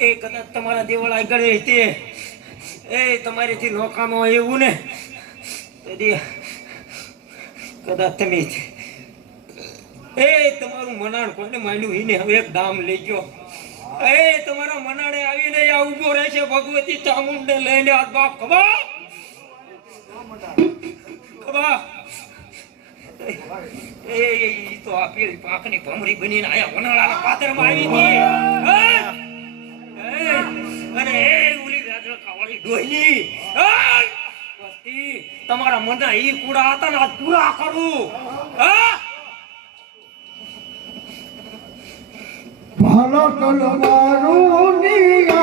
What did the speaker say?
એ કદાચ તમારા દેવળ આગળ તે એ તમારીથી નોકામો એવું ને કદાચ તમે એ તમારું મનાણ કોને માંડ્યું એને હવે એક દામ લઈ ગયો. એ તમારા મનાડે આવીને આ ઉભો રહેશે ભગવતી ચામુંડને લઈને આ બાપ ખબા ખબા એ તો આ પેલી પાકની ભમરી બનીને આયા વનાળાના પાત્રમાં આવી હતી. અને એ ઉલી રાજળ કાવાળી ડોહી વસ્તી તમારા મનના ઈ કુડા હતા ને આ પૂરા કરું. ભાલો તલવારું ની